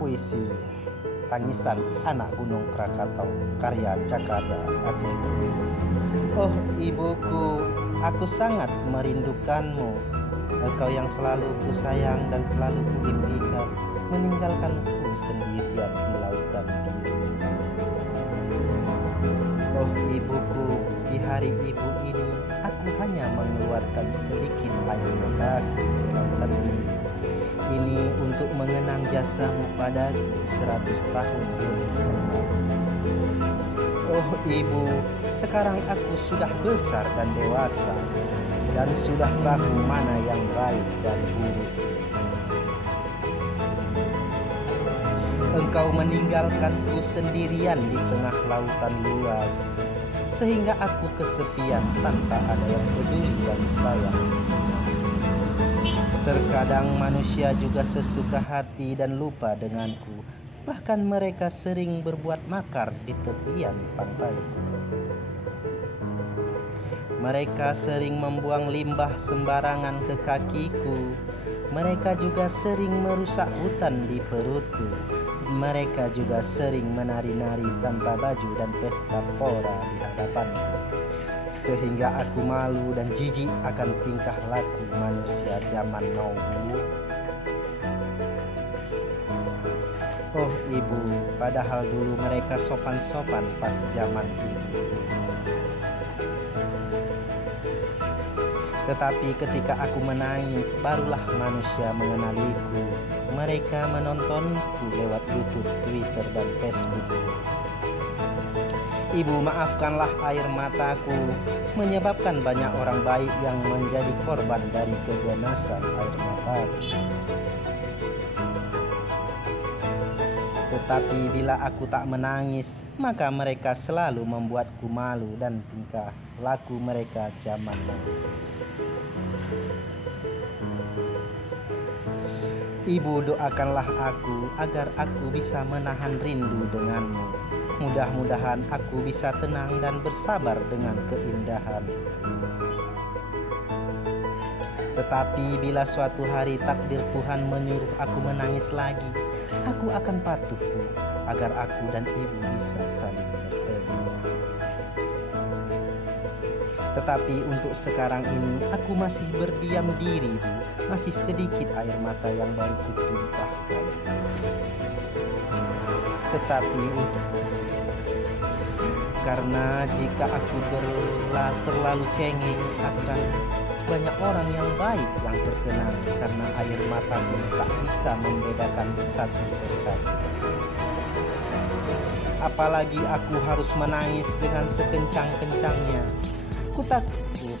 Puisi Tangisan Anak Gunung Krakatau karya Cakarya Aceh. Oh ibuku, aku sangat merindukanmu. Engkau yang selalu ku sayang dan selalu ku impikan, meninggalkanku sendirian di lautan biru. Oh ibuku, di hari ibu ini aku hanya mengeluarkan sedikit air mataku di lautan biru. Ini untuk mengenang jasamu padaku 100 tahun lebih yang lalu. Oh ibu, sekarang aku sudah besar dan dewasa, dan sudah tahu mana yang baik dan buruk. Engkau meninggalkanku sendirian di tengah lautan luas, sehingga aku kesepian tanpa ada yang peduli dan sayang. Terkadang manusia juga sesuka hati dan lupa denganku. Bahkan mereka sering berbuat makar di tepian pantaiku. Mereka sering membuang limbah sembarangan ke kakiku. Mereka juga sering merusak hutan di perutku. Mereka juga sering menari-nari tanpa baju dan pesta pora di hadapanku. Sehingga aku malu dan jijik akan tingkah laku manusia zaman now. Oh ibu, padahal dulu mereka sopan-sopan pas zaman ibu. Tetapi ketika aku menangis, barulah manusia mengenaliku. Mereka menontonku lewat YouTube, Twitter, dan Facebook. Ibu, maafkanlah air mataku menyebabkan banyak orang baik yang menjadi korban dari keganasan air mataku. Tetapi bila aku tak menangis, maka mereka selalu membuatku malu dan tingkah laku mereka zaman now. Ibu, doakanlah aku agar aku bisa menahan rindu denganmu. Mudah-mudahan aku bisa tenang dan bersabar dengan keindahan. Tetapi bila suatu hari takdir Tuhan menyuruh aku menangis lagi, aku akan patuh, Bu, agar aku dan ibu bisa saling bertemu. Tetapi untuk sekarang ini aku masih berdiam diri, Bu. Masih sedikit air mata yang baru kutumpahkan. Tetapi karena jika aku terlalu cengeng, akan banyak orang yang baik yang terkena karena air mataku tak bisa membedakan satu persatu. Apalagi aku harus menangis dengan sekencang-kencangnya. Ku takut,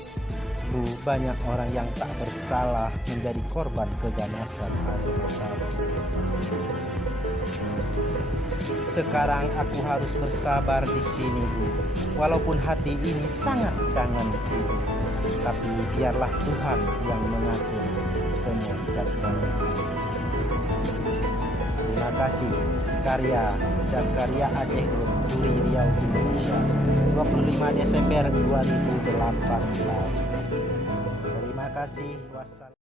Bu, banyak orang yang tak bersalah menjadi korban keganasan air mataku. Sekarang aku harus bersabar di sini, Bu. Walaupun hati ini sangat kangen ibu, tapi biarlah Tuhan yang mengatur semua caranya. Terima kasih. Karya Cakarya Aceh Group, Duri Riau, Indonesia, 25 Desember 2018. Terima kasih. Wassalam.